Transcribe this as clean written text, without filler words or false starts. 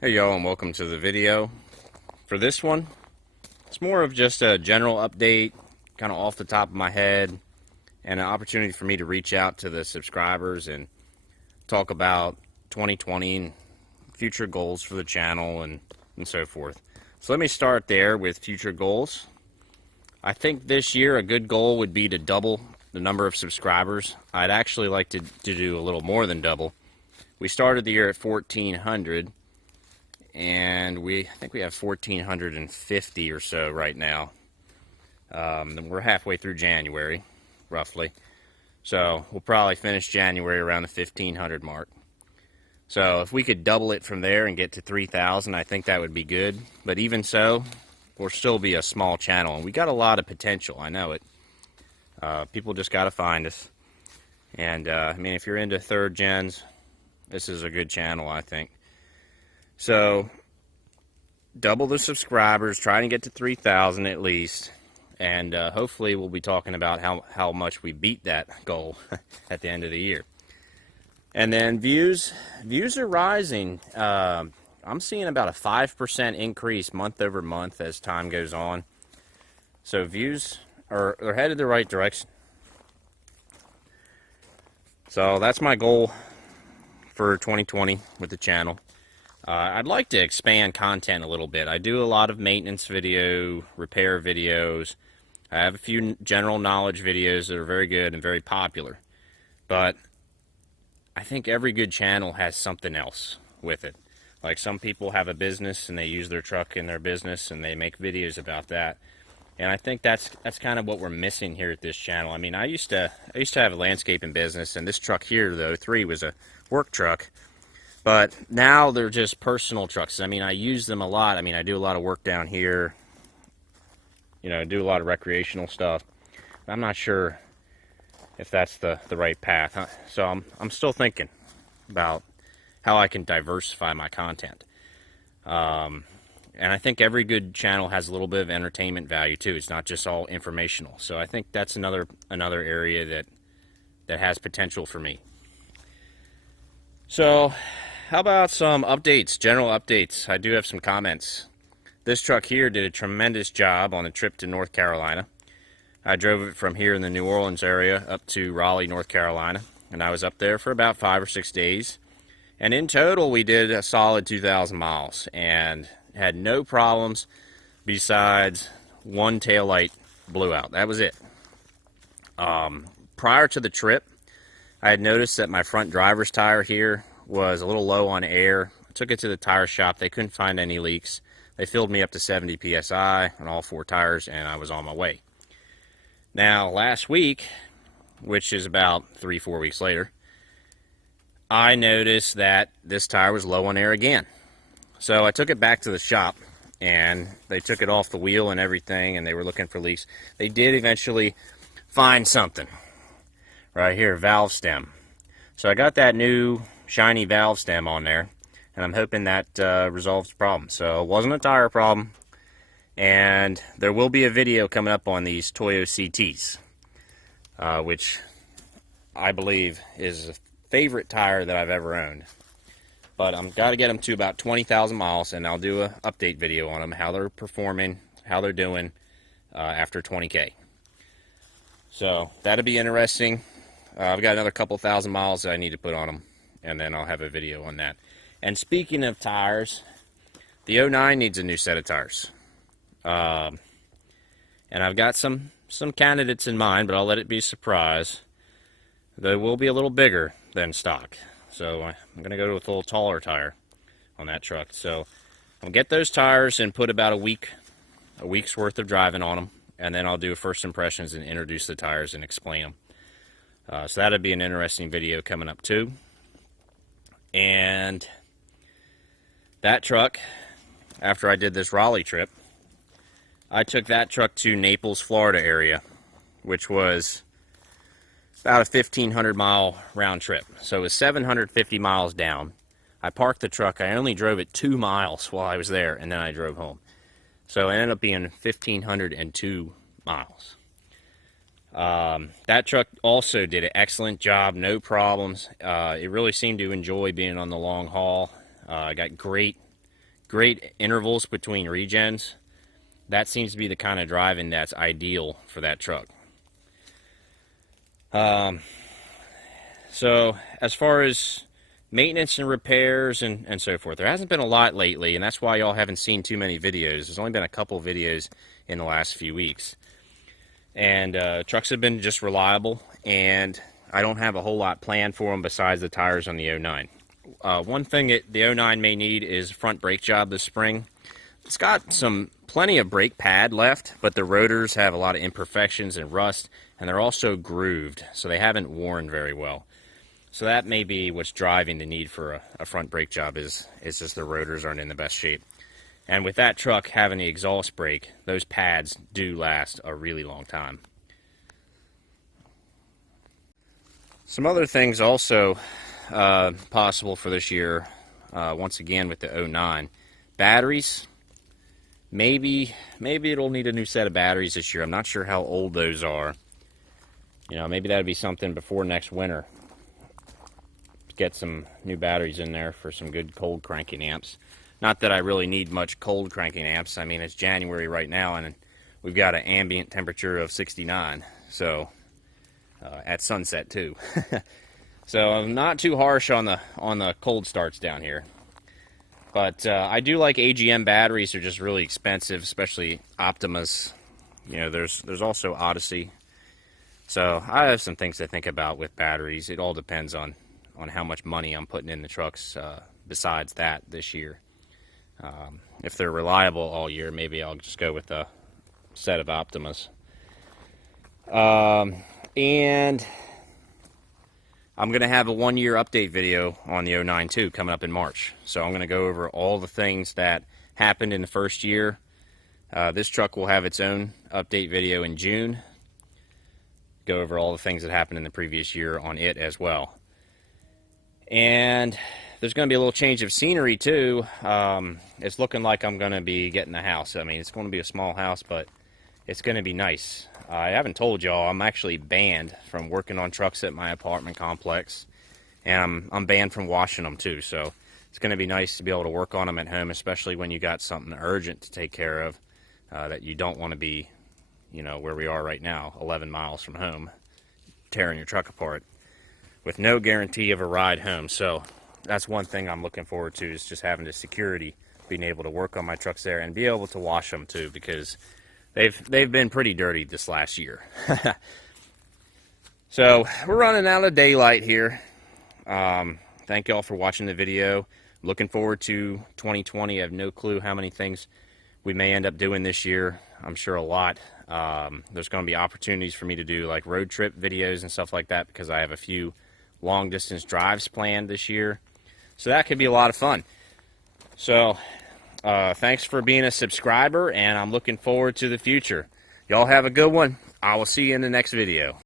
Hey y'all, and welcome to the video. For this one, it's more of just a general update, kind of off the top of my head, and an opportunity for me to reach out to the subscribers and talk about 2020 and future goals for the channel and so forth. So let me start there with future goals. I think this year a good goal would be to double the number of subscribers. I'd actually like to do a little more than double. We started the year at 1,400. And I think we have 1,450 or so right now. We're halfway through January, roughly. So we'll probably finish January around the 1,500 mark. So if we could double it from there and get to 3,000, I think that would be good. But even so, we'll still be a small channel. And we got a lot of potential, I know it. People just got to find us. And I mean, if you're into third gens, this is a good channel, I think. So, double the subscribers, try and get to 3,000 at least, and hopefully we'll be talking about how much we beat that goal at the end of the year. And then views are rising. I'm seeing about a 5% increase month over month as time goes on. So views are headed the right direction. So that's my goal for 2020 with the channel. I'd like to expand content a little bit. I do a lot of maintenance video, repair videos. I have a few general knowledge videos that are very good and very popular. But I think every good channel has something else with it. Like some people have a business and they use their truck in their business and they make videos about that. And I think that's kind of what we're missing here at this channel. I mean, I used to have a landscaping business, and this truck here, the 03, was a work truck. But now they're just personal trucks. I mean, I use them a lot. I mean, I do a lot of work down here. You know, I do a lot of recreational stuff. I'm not sure if that's the right path. So I'm still thinking about how I can diversify my content. And I think every good channel has a little bit of entertainment value too. It's not just all informational. So I think that's another area that has potential for me. So how about some updates, general updates? I do have some comments. This truck here did a tremendous job on a trip to North Carolina. I drove it from here in the New Orleans area up to Raleigh, North Carolina, and I was up there for about 5 or 6 days. And in total, we did a solid 2,000 miles and had no problems besides one taillight blew out. That was it. Prior to the trip, I had noticed that my front driver's tire here was a little low on air. I took it to the tire shop. They couldn't find any leaks. They filled me up to 70 psi on all 4 tires, and I was on my way. Now, last week, which is about 3-4 weeks later, I noticed that this tire was low on air again. So I took it back to the shop, and they took it off the wheel and everything, and they were looking for leaks. They did eventually find something. Right here, valve stem. So I got that new shiny valve stem on there, and I'm hoping that resolves the problem. So it wasn't a tire problem, and there will be a video coming up on these Toyo CTs, which I believe is a favorite tire that I've ever owned. But I'm got to get them to about 20,000 miles, and I'll do an update video on them, how they're performing, how they're doing after 20K. So that'll be interesting. I've got another couple thousand miles that I need to put on them, and then I'll have a video on that. And speaking of tires, the 09 needs a new set of tires. And I've got some candidates in mind, but I'll let it be a surprise. They will be a little bigger than stock. So I'm going to go with a little taller tire on that truck. So I'll get those tires and put about a week's worth of driving on them, and then I'll do first impressions and introduce the tires and explain them. So that'll be an interesting video coming up too. And that truck, after I did this Raleigh trip, I took that truck to Naples, Florida area, which was about a 1,500 mile round trip. So it was 750 miles down. I parked the truck. I only drove it 2 miles while I was there, and then I drove home. So it ended up being 1,502 miles. That truck also did an excellent job, no problems. It really seemed to enjoy being on the long haul. I got great great intervals between regens. That seems to be the kind of driving that's ideal for that truck. So as far as maintenance and repairs and so forth, there hasn't been a lot lately, and that's why y'all haven't seen too many videos. There's only been a couple videos in the last few weeks. And trucks have been just reliable, and I don't have a whole lot planned for them besides the tires on the 09. One thing that the 09 may need is a front brake job this spring. It's got plenty of brake pad left, but the rotors have a lot of imperfections and rust, and they're also grooved, so they haven't worn very well. So that may be what's driving the need for a front brake job, is just the rotors aren't in the best shape. And with that truck having the exhaust brake, those pads do last a really long time. Some other things also possible for this year, once again with the 09. Batteries. Maybe it'll need a new set of batteries this year. I'm not sure how old those are. You know, maybe that'd be something before next winter. Get some new batteries in there for some good cold cranking amps. Not that I really need much cold cranking amps. I mean, it's January right now, and we've got an ambient temperature of 69. So at sunset too. So I'm not too harsh on the cold starts down here. But I do like AGM batteries. They're just really expensive, especially Optimas. You know, there's also Odyssey. So I have some things to think about with batteries. It all depends on how much money I'm putting in the trucks besides that this year. If they're reliable all year, maybe I'll just go with a set of Optimas. And I'm going to have a 1-year update video on the 09 too coming up in March. So I'm going to go over all the things that happened in the first year. This truck will have its own update video in June. Go over all the things that happened in the previous year on it as well. And there's going to be a little change of scenery too. It's looking like I'm going to be getting a house. I mean, it's going to be a small house, but it's going to be nice. I haven't told y'all, I'm actually banned from working on trucks at my apartment complex. And I'm banned from washing them too. So it's going to be nice to be able to work on them at home, especially when you got something urgent to take care of that you don't want to be, you know, where we are right now, 11 miles from home, tearing your truck apart with no guarantee of a ride home. So that's one thing I'm looking forward to, is just having the security, being able to work on my trucks there and be able to wash them too, because they've been pretty dirty this last year. So we're running out of daylight here. Thank y'all for watching the video. Looking forward to 2020. I have no clue how many things we may end up doing this year. I'm sure a lot. There's going to be opportunities for me to do like road trip videos and stuff like that, because I have a few long distance drives planned this year. So that could be a lot of fun. So thanks for being a subscriber, and I'm looking forward to the future. Y'all have a good one. I will see you in the next video.